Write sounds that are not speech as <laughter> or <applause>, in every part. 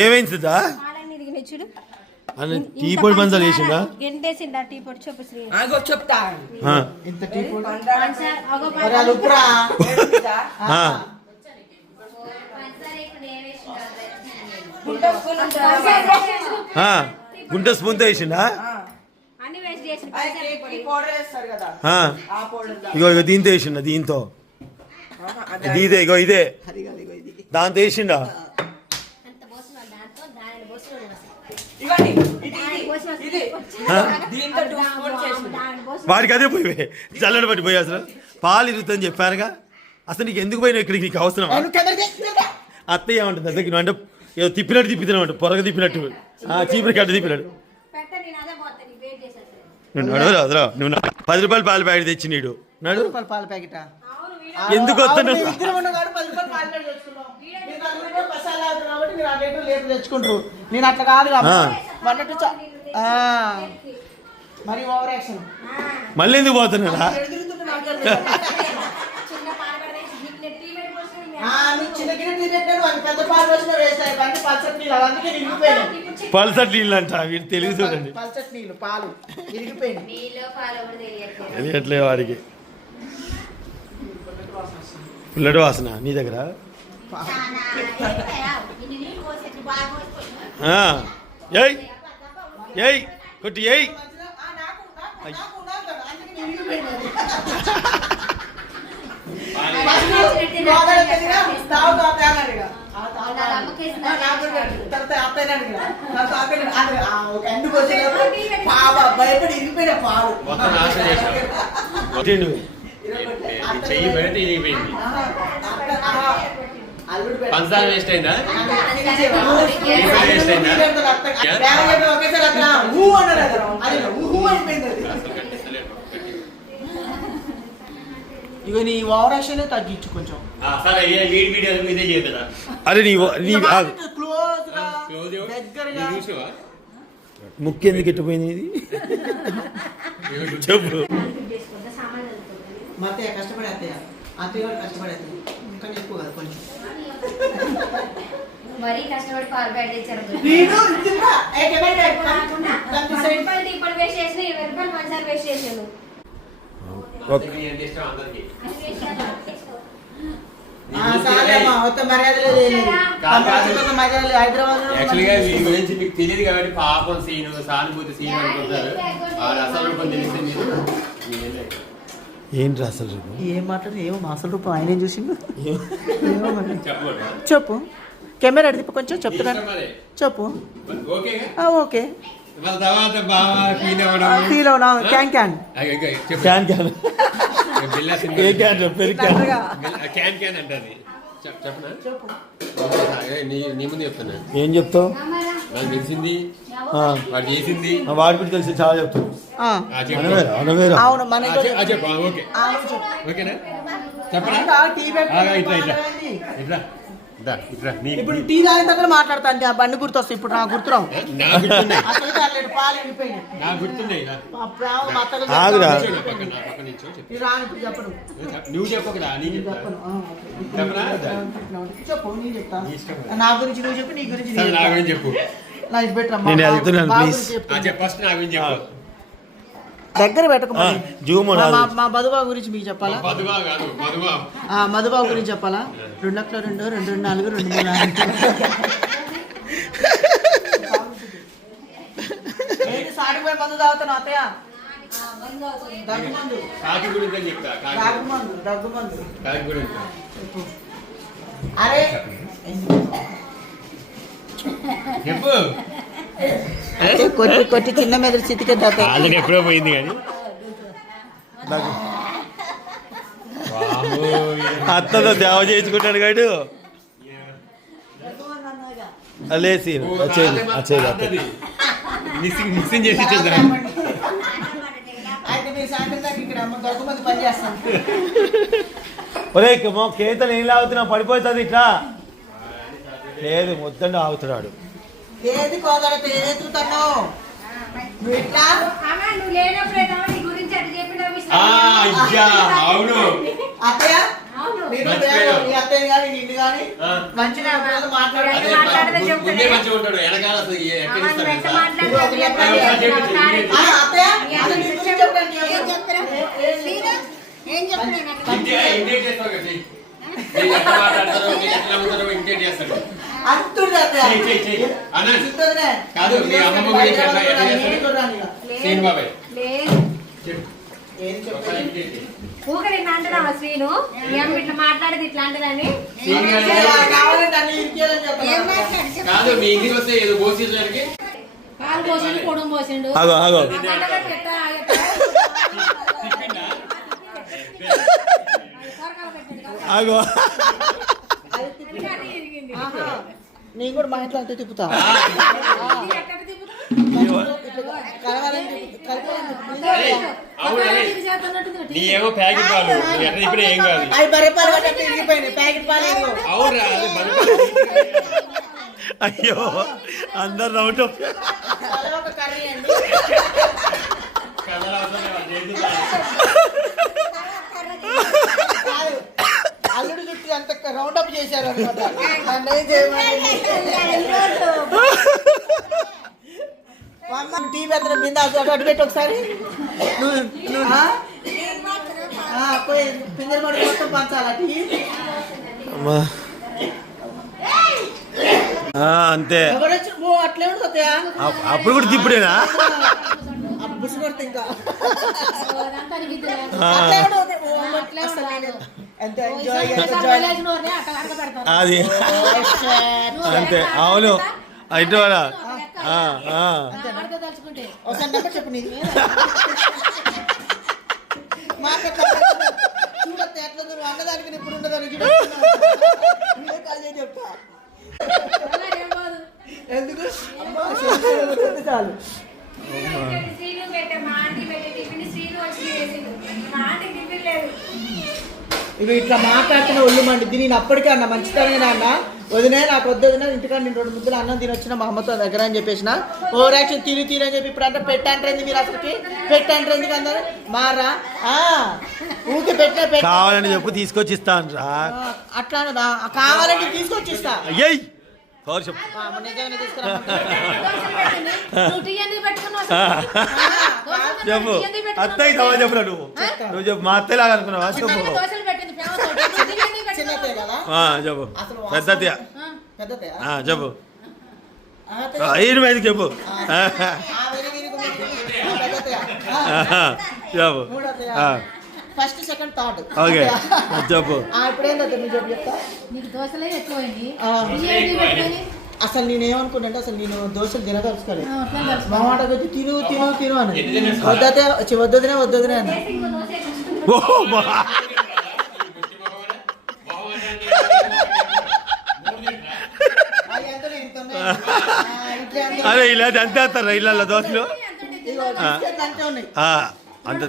ఏమైంది చూడు. టీ పొడి పంచాలు వేసిందా గెంటేసిందా టీ పొడి? చెప్పు శ్రీ. ఆగో చెప్తా. ఇంత టీ పొడి? ఆ. గుంట వేసిండా? ఆ. పౌడర్ ఇగో ఇగో దీంతో వేసిండా దీంతో. ఇది ఇగో ఇది. దాంతో వేసిండా? దాని పోసిన వాడికి అదే పోయి చల్లడి పట్టి పోయి అసలు. పాలు ఇరుగుతుందని చెప్పారుగా అసలు నీకు ఎందుకు పోయినా ఇక్కడికి? నీకు అవసరం? అత్తయ్య ఏమంటుంది? అద్దెకి నువ్వు అంటే ఏదో తిప్పినట్టు తిప్పితున్నావు పొరగ తిప్పినట్టు. ఆ చీపురు కట్ట చేసేస్తాను నువ్వు నడవరా నువ్వు పది రూపాయలు పాలు ప్యాకెట్ తెచ్చి నీడు. నడు. రూపాయల పాల ప్యాకెటా? ఎందుకు వస్తున్నావు? తెచ్చుకుంటారు. నేను అట్లా కాదు. మరి ఓవర్ యాక్షన్. మళ్ళీ ఎందుకు పోతున్నాడా పల్సటి నీళ్ళు అంట వీడు తెలుగు చూడండి. పల్చటి నీళ్ళు పాలు తెలియట్లే వాడికి. పుల్లటి వాసన నీ దగ్గర? ఏయ్ ఏయ్ కొట్టి ఏయ్. భయపడి ఇరిగిపోయిన ఈ చెయ్యి పెడితే ఇరిగిపోయింది ఆహా, అత్త- ఆహా, అల్లుడు పెట్ట- పంచదార వేస్ట్ అయిందా వేస్ట్ అయిందా? నీ ఓవర్ యాక్షన్ తగ్గించు కొంచెం ఆ, సరే వీడి వీడియో ఇదే చేయదా అరే నీ నీ ఆగు. క్లోజ్గా క్లోజ్ దగ్గరగా చూసావా ముక్కు ఎందుకు ఎట్టిపోయింది ఇది చెప్పు మా అత్తయ్య కష్టపడే అత్తయ్య అత్తయ్య కష్టపడే అత్తయ్య ఇంకా ఎక్కువ కదా కొంచెం మరీ కష్టపడి పాలు బయట ఇచ్చారు నేను తిన్నా. ఏ, కెమెరా పెట్టు. కాకుండా దాన్ని పది సైడ్. రూపాయలు టీ పొడి వేస్ట్ చేసిన ఇరవై రూపాయలు వేస్ట్ చేసాను గురించి మీకు తెలియదు కాబట్టి పాపం సీను సానుభూతి సీను అనుకుంటారు. ఆ అసలు రూపం తెలిస్తే మీరు. ఏంటి అసలు రేపు? ఏం మాట్లాడు ఏమో మా అసలు రూపం ఆయన చూసిండు? చెప్పు కెమెరా అడిపి కొంచెం చెప్తున్నాను. చెప్పు. ఓకే ఫీల్ అవునా. క్యాన్ చెప్పనా? నీ ముందు చెప్తున్నా. ఏం చెప్తావు? నాకు తెలిసింది? ఆ, వాడు చేసింది? వాడి గురించి తెలిసి చాలా చెప్తావు ఆ, ఆ, చెప్పు. అనవేరా అనవేరా అవును మన ఓకే. ఓకేనా? చెప్పరా ఇట్లా ఇట్లా. ఇట్లా. ఇప్పుడు టీ తాగిన దగ్గర మాట్లాడతా అంటే ఆ బండి గుర్తొస్తాయి ఇప్పుడు నాకు గుర్తురావు. అసలు పాలు నా రాను చెప్పను. నువ్వు చెప్పకరా? చెప్పు నేను చెప్తా. గురించి నువ్వు చెప్పు నీ గురించి నా. గురించి చెప్పు. నా ఇది పెట్టరా నేను వెళ్తున్నాను, చెప్పు. ఫస్ట్ నా గురించి చెప్పు. దగ్గర పెట్టకు ఆ, జూమ్ మా- మధుబాబు గురించి మీకు చెప్పాలా? మధుబాబు గురించి చెప్పాలా? రెండు లక్షల రెండు రెండు రెండు నాలుగు. రెండు మూడు మందు తాగుతాను అత్తయ్య? అరే చెప్పు. కొట్టి కొట్టి చిన్న మెదడు స్థితికి ఆల్రెడీ ఎప్పుడో పోయింది కానీ. అత్తతో దేవ చేయించుకుంటాడు గాడు. లేసి వచ్చేది వచ్చేది అత్త అత్తది. మిస్సింగ్ మిస్సింగ్ చేసి దాకా మంది ఒరే మొ కేతలు ఏం లాగుతున్నా పడిపోతుంది ఇట్లా. లేదు మొత్తం ఆగుతున్నాడు. ఏది ఎత్తుతున్నావు నువ్వు ఇట్లా నువ్వు లేనప్పుడు నీ గురించి అది చెప్పిన ఆ, అయ్యా అవును అత్తయ్య అవును మీరు మర్చిపోయావు. మీ అత్తయ్య కానీ నిన్ను ఆ. మంచిగా మాట్లాడాలి చెప్తానే. అత్తయ్య ఏం అసలు నీ గురించి చెప్పండి. ఏం చెప్తారా? శ్రీను, ఏం చెప్తున్నా నాకు? ఇంటే ఇంటేట్ చేస్తావు కదా చెయ్యి. మీరు ఎట్లా మాట్లాడతారో మీరు ఎట్లా నమ్ముతారో ఇంటేట్ చేస్తాడు కాదు, మీ అమ్మమ్మ గురించి ఎట్లా- బాబాయ్ అంటున్నావా శ్రీను? ఏం ఇట్లా మాట్లాడేది ఇట్లాంటిదని కాదు మీ ఇంటికి వస్తే ఏదో పోసేసరికి పాలు పోసిండు పోసిండు. ఆగో ఆగో ఆ గంటలో పెట్టా, ఆగట్టా. కొరకాలు పెట్టాడు కదా. ఆగో ఇంకా అటు ఇరిగింది. ఆహా. నేను కూడా మా ఇంట్లో అంతే తిప్పుతా. నీ ఏమో ప్యాకెట్ పాలు. ఎట్లా ఇప్పుడు ఏం కాదు. అవి బర్రె పాలు పడ్డట్టు ఇరిగిపోయినాయి ప్యాకెట్ పాలు. అవురా అయ్యో అందరు ఒక కర్రీ అండి కథలు అవసరం లేదు, అది ఎందుకు? కాదు. అల్లుడు చుట్టూ అంత రౌండ్ అప్ చేశారు అనమాట టీ పెద్దల బిందా అటు పెట్టి ఒకసారి మొత్తం పంచాలా టీ అమ్మా ఆ, అంతే అట్లే అప్పుడు కూడా తిప్పుడేనా బుసు కొడితే ఇంకా అదంతా నీకు ఆ, అట్లే ఉంటుంది. ఓ, అట్లే ఉంటుంది. ఎంత ఎంజాయ్ ఎంత ఎంజాయ్ అది. <laughs> అంతే. అవును. అయితే <laughs> ఎందుకు? చెప్తే చాలు. శ్రీను పెట్టే మా ఆంటీ పెట్టే టిఫిన్ శ్రీను వచ్చి చేసిండు. మా ఆంటీ టిఫిన్ లేదు. ఇవి ఇట్లా మాట్లాడుతున్న ఒళ్ళు మండిద్ది నేను అప్పటికే అన్న మంచితనమే అన్న వదినే నాకు వద్దు వదిన ఇంటికాడ నేను రెండు ముద్దలు అన్నం తినొచ్చిన మా అమ్మతో దగ్గర అని చెప్పేసిన. ఓవర్ యాక్షన్ తిని తిని అని చెప్పి ఇప్పుడు అంటే పెట్టంటారు మీరు అసలుకి? పెట్టంటారు ఎందుకు అందరు మారా? ఆ, ఊరికే పెట్టిన పెట్ట కావాలని చెప్పు తీసుకొచ్చి ఇస్తాను అట్లా? కావాలంటే తీసుకొచ్చి ఇస్తా పవర్ చెప్పు. నువ్వు చెప్పు. అత్తయ్య కావాలి చెప్పురా నువ్వు. నువ్వు చెప్పు మా అత్తయ్య లాగా అనుకున్నావా? చెప్పు దోశలు పెట్టింది ప్రేమ తోటి. నువ్వు టీ ఎందుకు చిన్నతే పెట్టుకున్నావు? కదా ఆ, చెప్పు. పెద్ద అత్తయ్య పెద్దతే ఆ, చెప్పు. మందికి చెప్పు. ఆ, చెప్పు. First second third okay. చెప్పు. ఇప్పుడు ఏంటంటే నువ్వు చెప్పు చెప్తా. నీకు దోశలే ఎక్కువైంది. అసలు నేను ఏమనుకున్నా అంటే అసలు నేను దోశలు తినదలుచుకోలేదు. మా మాట పెట్టి తిను తిను తిను అని వద్దతే వద్దొదినే వద్దొదినే అని ఓ మా అవి ఎంతలో ఇంత ఉన్నాయి. ఆ, అరే ఇలా అంతే వేస్తారా ఇళ్ళల్లో దోశలు అంతే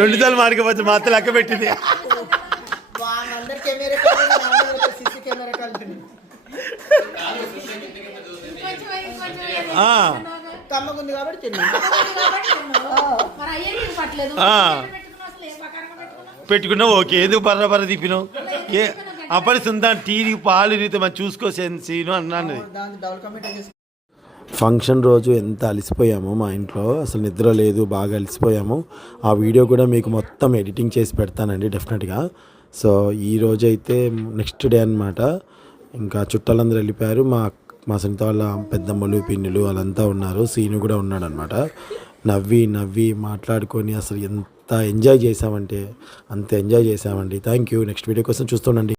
రెండు సార్లు మాడికపోతే మా అత్త లెక్క పెట్టింది కాబట్టి తిన్నా పెట్టుకున్నావు ఓకే. ఎందుకు బర్ర బర్ర తిప్పినావు? ఏ అప్పటి సుందా టీకి పాలు ఇరిగితే మనం చూసుకో సీను అన్నాను. ఫంక్షన్ రోజు ఎంత అలసిపోయామో మా ఇంట్లో అసలు నిద్ర లేదు బాగా అలసిపోయాము. ఆ వీడియో కూడా మీకు మొత్తం ఎడిటింగ్ చేసి పెడతానండి డెఫినెట్గా. సో ఈ రోజు అయితే నెక్స్ట్ డే అనమాట ఇంకా చుట్టాలందరూ వెళ్ళిపోయారు. మా మా సొంత వాళ్ళ పెద్దమ్మలు పిన్నులు వాళ్ళంతా ఉన్నారు. సీను కూడా ఉన్నాడు అనమాట నవ్వి నవ్వి మాట్లాడుకొని అసలు ఎంత ఎంజాయ్ చేసామంటే అంత ఎంజాయ్ చేసామండి థ్యాంక్ యూ నెక్స్ట్ వీడియో కోసం చూస్తుండండి.